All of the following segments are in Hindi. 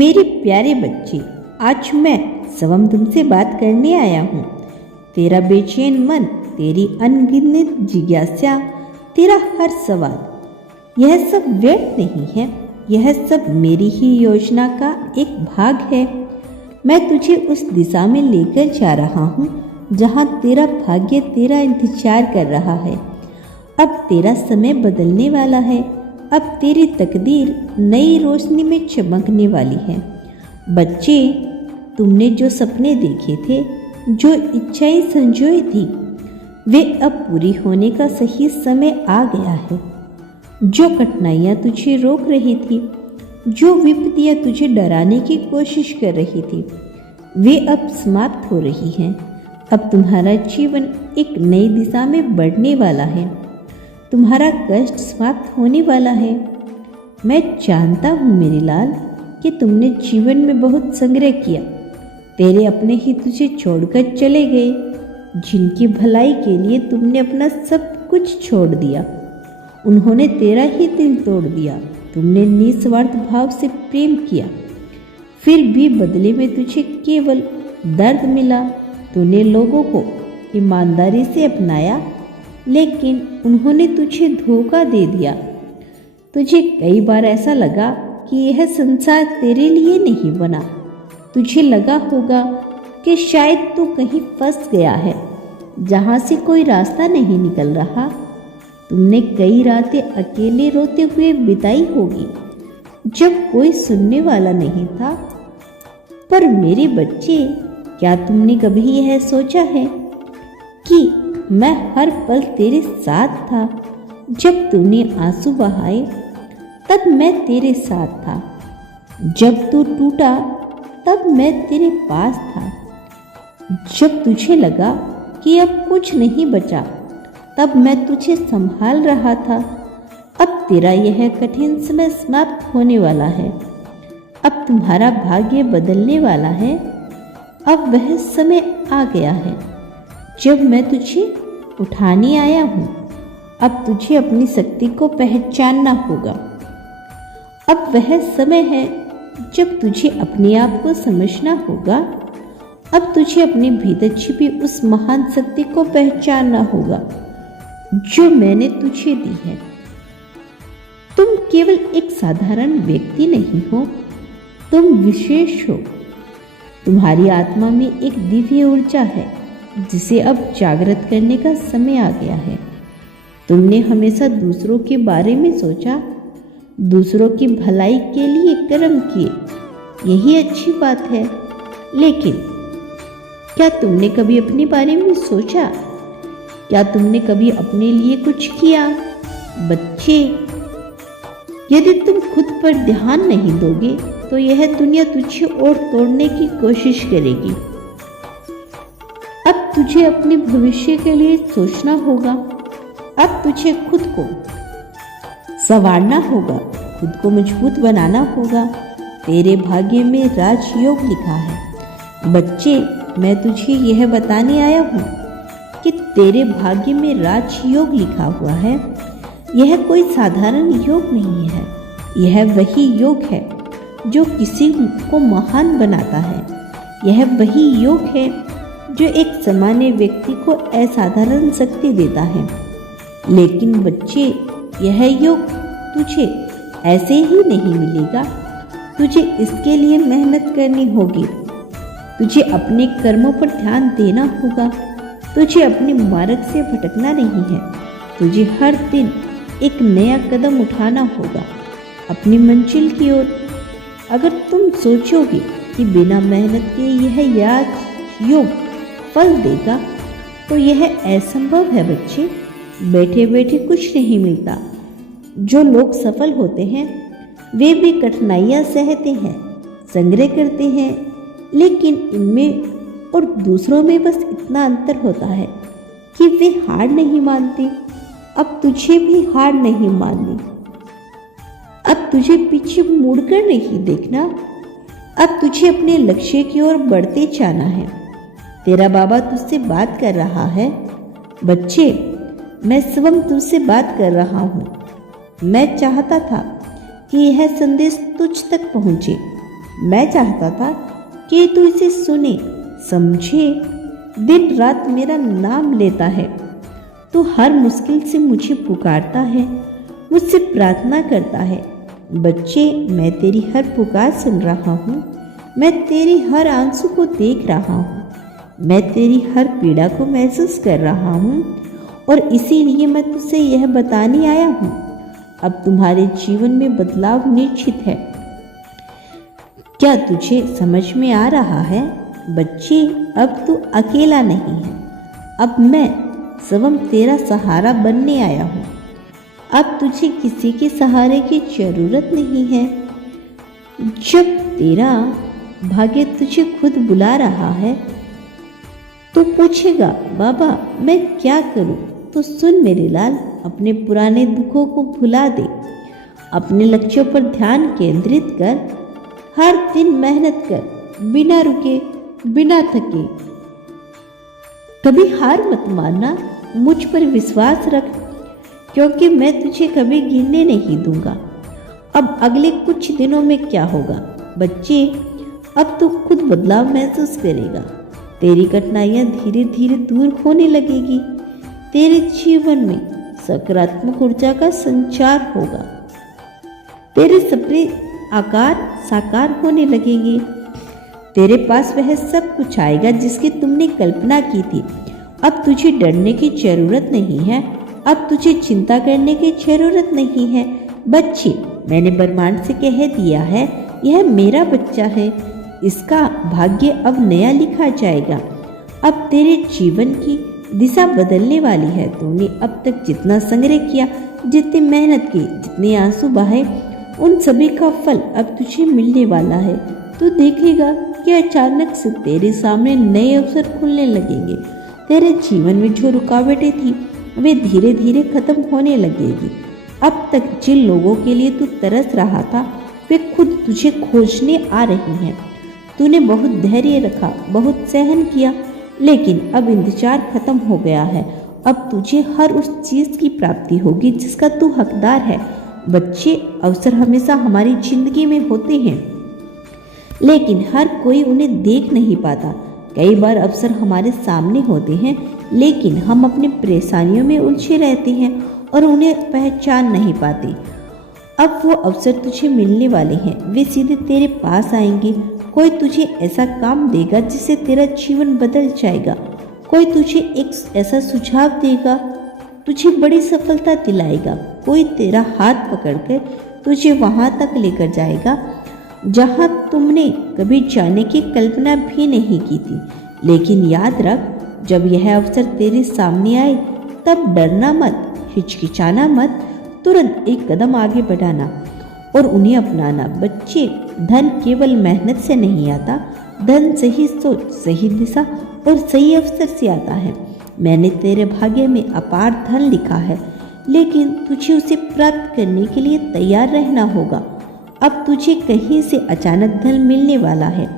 मेरे प्यारे बच्चे, आज मैं स्वयं तुमसे बात करने आया हूँ। तेरा बेचैन मन, तेरी अनगिनत जिज्ञासा, तेरा हर सवाल, यह सब व्यर्थ नहीं है। यह सब मेरी ही योजना का एक भाग है। मैं तुझे उस दिशा में लेकर जा रहा हूँ जहाँ तेरा भाग्य तेरा इंतजार कर रहा है। अब तेरा समय बदलने वाला है। अब तेरी तकदीर नई रोशनी में चमकने वाली है। बच्चे, तुमने जो सपने देखे थे, जो इच्छाएं संजोई थी, वे अब पूरी होने का सही समय आ गया है। जो कठिनाइयाँ तुझे रोक रही थी, जो विपत्तियाँ तुझे डराने की कोशिश कर रही थी, वे अब समाप्त हो रही हैं। अब तुम्हारा जीवन एक नई दिशा में बढ़ने वाला है। तुम्हारा कष्ट समाप्त होने वाला है। मैं जानता हूँ मेरे लाल कि तुमने जीवन में बहुत संग्रह किया। तेरे अपने ही तुझे छोड़कर चले गए, जिनकी भलाई के लिए तुमने अपना सब कुछ छोड़ दिया। उन्होंने तेरा ही दिल तोड़ दिया। तुमने निस्वार्थ भाव से प्रेम किया, फिर भी बदले में तुझे केवल दर्द मिला। तूने लोगों को ईमानदारी से अपनाया, लेकिन उन्होंने तुझे धोखा दे दिया। तुझे कई बार ऐसा लगा कि यह संसार तेरे लिए नहीं बना। तुझे लगा होगा कि शायद तू कहीं फंस गया है, जहाँ से कोई रास्ता नहीं निकल रहा। तुमने कई रातें अकेले रोते हुए बिताई होगी, जब कोई सुनने वाला नहीं था। पर मेरे बच्चे, क्या तुमने कभी यह सोचा है कि मैं हर पल तेरे साथ था? जब तूने आंसू बहाए, तब मैं तेरे साथ था। जब तू टूटा, तब मैं तेरे पास था। जब तुझे लगा कि अब कुछ नहीं बचा, तब मैं तुझे संभाल रहा था। अब तेरा यह कठिन समय समाप्त होने वाला है। अब तुम्हारा भाग्य बदलने वाला है। अब वह समय आ गया है जब मैं तुझे उठाने आया हूँ। अब तुझे अपनी शक्ति को पहचानना होगा। अब वह समय है जब तुझे अपने आप को समझना होगा। अब तुझे अपने भीतर छिपी उस महान शक्ति को पहचानना होगा जो मैंने तुझे दी है। तुम केवल एक साधारण व्यक्ति नहीं हो, तुम विशेष हो। तुम्हारी आत्मा में एक दिव्य ऊर्जा है, जिसे अब जागृत करने का समय आ गया है। तुमने हमेशा दूसरों के बारे में सोचा, दूसरों की भलाई के लिए कर्म किए। यही अच्छी बात है, लेकिन क्या तुमने कभी अपने बारे में सोचा? क्या तुमने कभी अपने लिए कुछ किया? बच्चे, यदि तुम खुद पर ध्यान नहीं दोगे, तो यह दुनिया तुझे और तोड़ने की कोशिश करेगी। अब तुझे अपने भविष्य के लिए सोचना होगा। अब तुझे खुद को संवारना होगा, खुद को मजबूत बनाना होगा। तेरे भाग्य में राजयोग लिखा है। बच्चे, मैं तुझे यह बताने आया हूँ कि तेरे भाग्य में राजयोग लिखा हुआ है। यह कोई साधारण योग नहीं है। यह वही योग है जो किसी को महान बनाता है। यह वही योग है जो एक सामान्य व्यक्ति को असाधारण शक्ति देता है। लेकिन बच्चे, यह योग तुझे ऐसे ही नहीं मिलेगा। तुझे इसके लिए मेहनत करनी होगी। तुझे अपने कर्मों पर ध्यान देना होगा। तुझे अपने मार्ग से भटकना नहीं है। तुझे हर दिन एक नया कदम उठाना होगा अपनी मंजिल की ओर। अगर तुम सोचोगे कि बिना मेहनत के यह योग फल देगा, तो यह असंभव है। बच्चे, बैठे बैठे कुछ नहीं मिलता। जो लोग सफल होते हैं, वे भी कठिनाइयाँ सहते हैं, संग्रह करते हैं, लेकिन इनमें और दूसरों में बस इतना अंतर होता है कि वे हार नहीं मानते। अब तुझे भी हार नहीं माननी। अब तुझे पीछे मुड़कर नहीं देखना। अब तुझे अपने लक्ष्य की ओर बढ़ते जाना है। तेरा बाबा तुझसे बात कर रहा है। बच्चे, मैं स्वयं तुझसे बात कर रहा हूँ। मैं चाहता था कि यह संदेश तुझ तक पहुँचे। मैं चाहता था कि तू इसे सुने, समझे। दिन रात मेरा नाम लेता है, तू हर मुश्किल से मुझे पुकारता है, मुझसे प्रार्थना करता है। बच्चे, मैं तेरी हर पुकार सुन रहा हूँ, मैं तेरी हर आंसू को देख रहा हूँ, मैं तेरी हर पीड़ा को महसूस कर रहा हूँ और इसीलिए मैं तुझसे यह बताने आया हूँ। अब तुम्हारे जीवन में बदलाव निश्चित है। क्या तुझे समझ में आ रहा है? बच्चे, अब तू अकेला नहीं है। अब मैं स्वयं तेरा सहारा बनने आया हूँ। अब तुझे किसी के सहारे की जरूरत नहीं है। जब तेरा भाग्य तुझे खुद बुला रहा है तो पूछेगा, बाबा मैं क्या करूं? तो सुन मेरे लाल, अपने पुराने दुखों को भुला दे, अपने लक्ष्यों पर ध्यान केंद्रित कर, हर दिन मेहनत कर, बिना रुके, बिना थके। कभी हार मत मानना, मुझ पर विश्वास रख, क्योंकि मैं तुझे कभी गिरने नहीं दूंगा। अब अगले कुछ दिनों में क्या होगा? बच्चे, अब तू खुद बदलाव महसूस करेगा। तेरी कठिनाइयां धीरे धीरे दूर होने लगेगी। तेरे जीवन में सकारात्मक ऊर्जा का संचार होगा। तेरे सपने आकार साकार होने लगेंगे। तेरे पास वह सब कुछ आएगा जिसकी तुमने कल्पना की थी। अब तुझे डरने की जरूरत नहीं है, अब तुझे चिंता करने की जरूरत नहीं है। बच्चे, मैंने ब्रह्मांड से कह दिया है, यह मेरा बच्चा है, इसका भाग्य अब नया लिखा जाएगा। अब तेरे जीवन की दिशा बदलने वाली है। तूने अब तक जितना संग्रह किया, जितनी मेहनत की, जितने आंसू बहाए, उन सभी का फल अब तुझे मिलने वाला है। तू देखेगा कि अचानक से तेरे सामने नए अवसर खुलने लगेंगे। तेरे जीवन में जो रुकावटें थी वे धीरे धीरे खत्म होने लगेगी। अब तक जिन लोगों के लिए तू तरस रहा था वे खुद तुझे खोजने आ रही हैं। तूने बहुत धैर्य रखा, बहुत सहन किया, लेकिन अब इंतजार खत्म हो गया है। अब तुझे हर उस चीज की प्राप्ति होगी जिसका तू हकदार है। बच्चे, अवसर हमेशा हमारी जिंदगी में होते हैं, लेकिन हर कोई उन्हें देख नहीं पाता। कई बार अवसर हमारे सामने होते हैं, लेकिन हम अपनी परेशानियों में उलझे रहते हैं और उन्हें पहचान नहीं पाते। अब वो अवसर तुझे मिलने वाले हैं, वे सीधे तेरे पास आएंगे। कोई तुझे ऐसा काम देगा जिससे तेरा जीवन बदल जाएगा। कोई तुझे एक ऐसा सुझाव देगा, तुझे बड़ी सफलता दिलाएगा। कोई तेरा हाथ पकड़कर तुझे वहां तक लेकर जाएगा जहां तुमने कभी जाने की कल्पना भी नहीं की थी। लेकिन याद रख, जब यह अवसर तेरे सामने आए तब डरना मत, हिचकिचाना मत, तुरंत एक कदम आगे बढ़ाना और उन्हें अपनाना। बच्चे, धन केवल मेहनत से नहीं आता, धन सही सोच, सही दिशा और सही अवसर से आता है। मैंने तेरे भाग्य में अपार धन लिखा है, लेकिन तुझे उसे प्राप्त करने के लिए तैयार रहना होगा। अब तुझे कहीं से अचानक धन मिलने वाला है।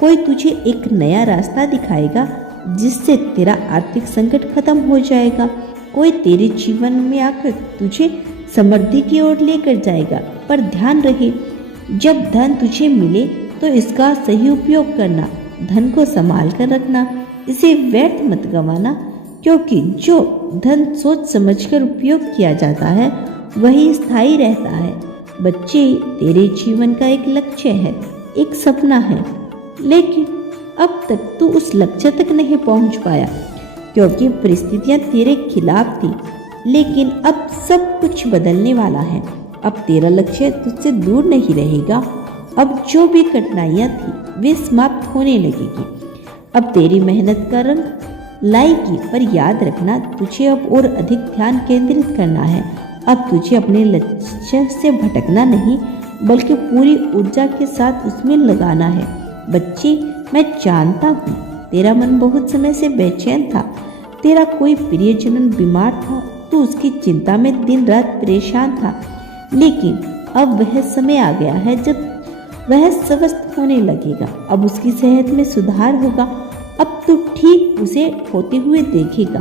कोई तुझे एक नया रास्ता दिखाएगा जिससे तेरा आर्थिक संकट खत्म हो जाएगा। कोई तेरे जीवन में आकर तुझे समृद्धि की ओर लेकर जाएगा। पर ध्यान रहे, जब धन तुझे मिले तो इसका सही उपयोग करना, धन को संभाल कर रखना, इसे व्यर्थ मत गंवाना, क्योंकि जो धन सोच समझकर उपयोग किया जाता है वही स्थायी रहता है। बच्चे, तेरे जीवन का एक लक्ष्य है, एक सपना है, लेकिन अब तक तू उस लक्ष्य तक नहीं पहुंच पाया क्योंकि परिस्थितियां तेरे खिलाफ थी। लेकिन अब सब कुछ बदलने वाला है। अब तेरा लक्ष्य तुझसे दूर नहीं रहेगा। अब जो भी कठिनाइयां थी वे समाप्त होने लगेगी। अब तेरी मेहनत का रंग लाएगी, पर याद रखना, तुझे अब और अधिक ध्यान केंद्रित करना है। अब तुझे अपने लक्ष्य से भटकना नहीं, बल्कि पूरी ऊर्जा के साथ उसमें लगाना है। बच्चे, मैं जानता हूँ तेरा मन बहुत समय से बेचैन था, तेरा कोई प्रियजन बीमार था, तू उसकी चिंता में दिन रात परेशान था। लेकिन अब वह समय आ गया है जब वह स्वस्थ होने लगेगा। अब उसकी सेहत में सुधार होगा। अब तू ठीक उसे होते हुए देखेगा।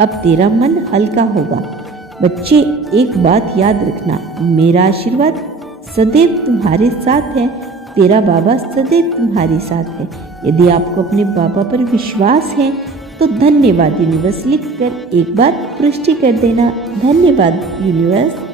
अब तेरा मन हल्का होगा। बच्चे, एक बात याद रखना, मेरा आशीर्वाद सदैव तुम्हारे साथ है। तेरा बाबा सदैव तुम्हारे साथ है। यदि आपको अपने बाबा पर विश्वास है तो धन्यवाद यूनिवर्स लिखकर एक बार पुष्टि कर देना। धन्यवाद यूनिवर्स।